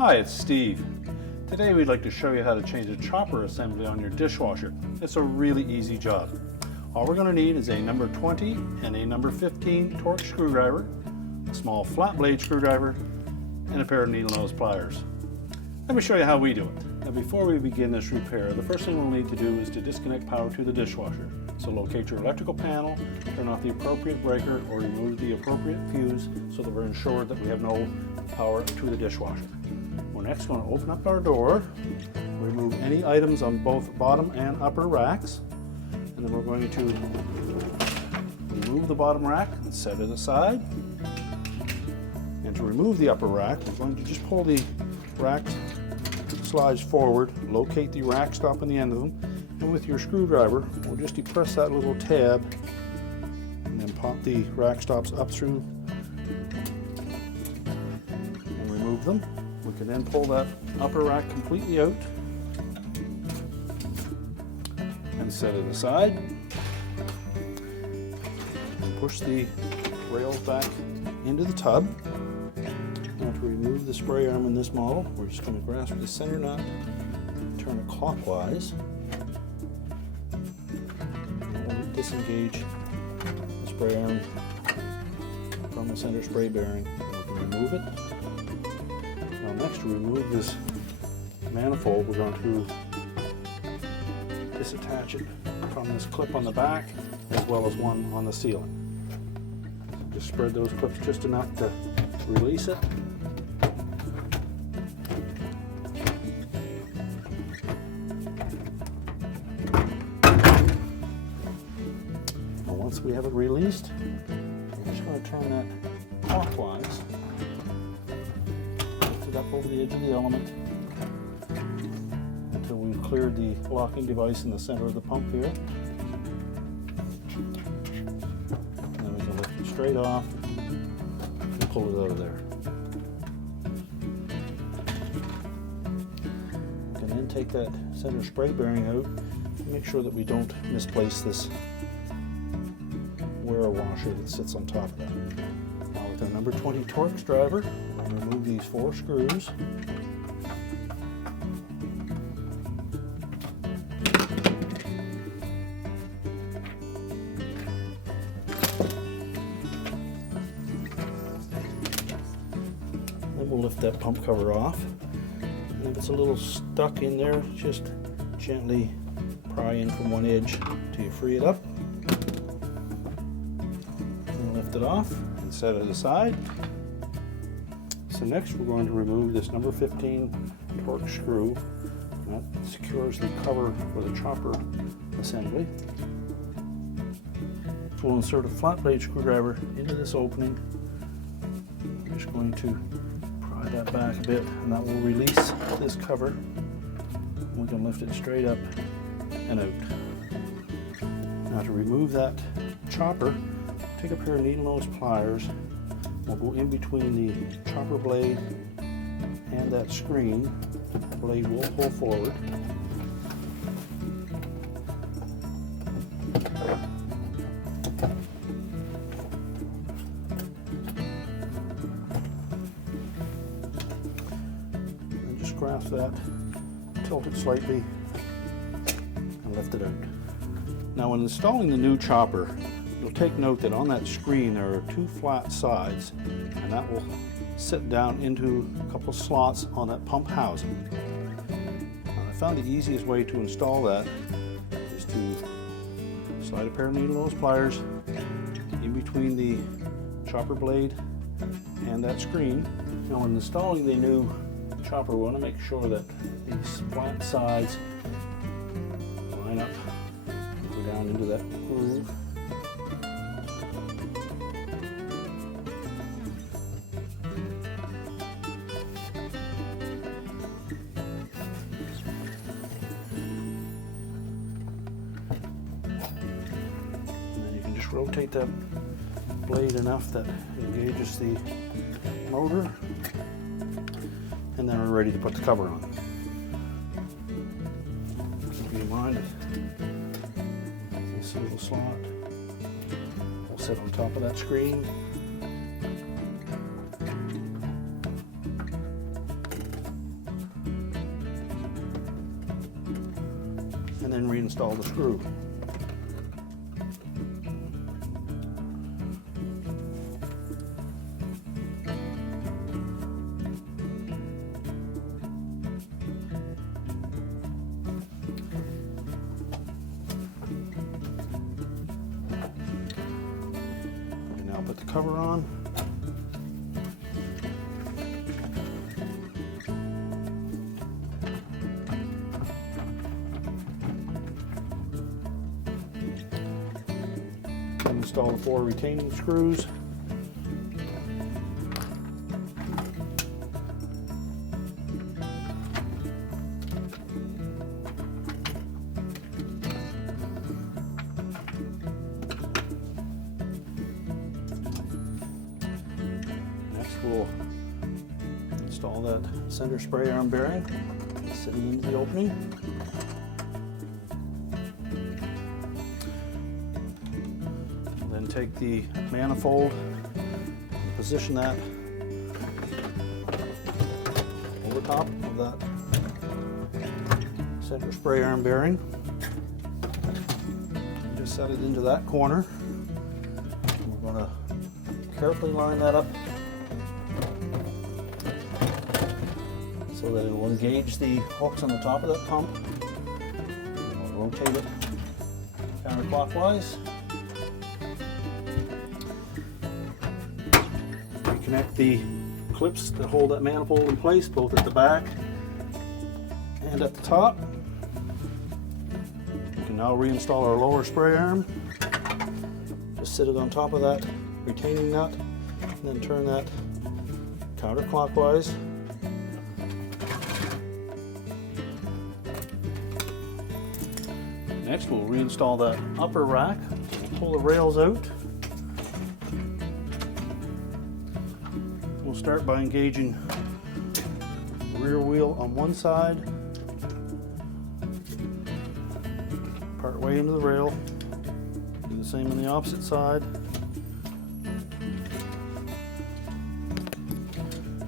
Hi, it's Steve. Today we'd like to show you how to change the chopper assembly on your dishwasher. It's a really easy job. All we're going to need is a number 20 and a number 15 Torx screwdriver, a small flat blade screwdriver, and a pair of needle nose pliers. Let me show you how we do it. Now before we begin this repair, the first thing we'll need to do is to disconnect power to the dishwasher. So locate your electrical panel, turn off the appropriate breaker or remove the appropriate fuse so that we're ensured that we have no power to the dishwasher. We're next going to open up our door, remove any items on both bottom and upper racks, and then we're going to remove the bottom rack and set it aside. And to remove the upper rack, we're going to just pull the rack slides forward, locate the rack stop on the end of them, and with your screwdriver, we'll just depress that little tab and then pop the rack stops up through and remove them. We can then pull that upper rack completely out and set it aside. And push the rails back into the tub. Now to remove the spray arm in this model, we're just going to grasp the center nut, turn it clockwise, and disengage the spray arm from the center spray bearing. We can remove it. Now next, to remove this manifold, we're going to disattach it from this clip on the back as well as one on the ceiling. Just spread those clips just enough to release it. Now once we have it released, we're just going to turn that clockwise, lift it up over the edge of the element until we've cleared the locking device in the center of the pump here. And then we can lift it straight off and pull it out of there. We can then take that center spray bearing out and make sure that we don't misplace this wear washer that sits on top of that. Now with our number 20 Torx driver, we're going to remove these 4 screws. We'll lift that pump cover off, and if it's a little stuck in there, just gently pry in from one edge till you free it up, and lift it off and set it aside. So next we're going to remove this number 15 Torx screw that secures the cover for the chopper assembly. So we'll insert a flat blade screwdriver into this opening. I'm just going to that back a bit, and that will release this cover. We can lift it straight up and out. Now to remove that chopper, take a pair of needle nose pliers. We'll go in between the chopper blade and that screen. The blade will pull forward. Grasp that, tilt it slightly, and lift it out. Now when installing the new chopper, you'll take note that on that screen there are 2 flat sides, and that will sit down into a couple slots on that pump housing. Now, I found the easiest way to install that is to slide a pair of needle nose pliers in between the chopper blade and that screen. Now when installing the new chopper, we want to make sure that these flat sides line up, go down into that groove. And then you can just rotate that blade enough that it engages the motor. And then we're ready to put the cover on. Keep in mind this little slot will sit on top of that screen. and then reinstall the screw. Now put the cover on. Install the 4 retaining screws. Next we'll install that center spray arm bearing sitting into the opening. Then take the manifold and position that over top of that center spray arm bearing. Just set it into that corner. We're going to carefully line that up so that it will engage the hooks on the top of that pump. We'll rotate it counterclockwise. Reconnect the clips that hold that manifold in place, both at the back and at the top. We can now reinstall our lower spray arm. Just sit it on top of that retaining nut and then turn that counterclockwise. Next we'll reinstall that upper rack. Pull the rails out. We'll start by engaging the rear wheel on one side, part way into the rail. Do the same on the opposite side.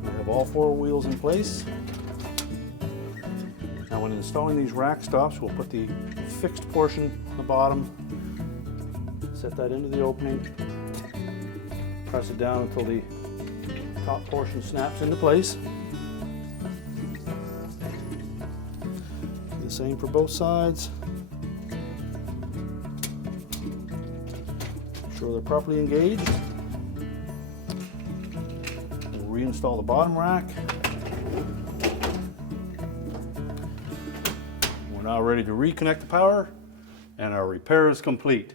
We have all 4 wheels in place. Now when installing these rack stops, we'll put the fixed portion on the bottom, set that into the opening, press it down until the top portion snaps into place. Do the same for both sides. Make sure they're properly engaged. We'll reinstall the bottom rack. We're now ready to reconnect the power, and our repair is complete.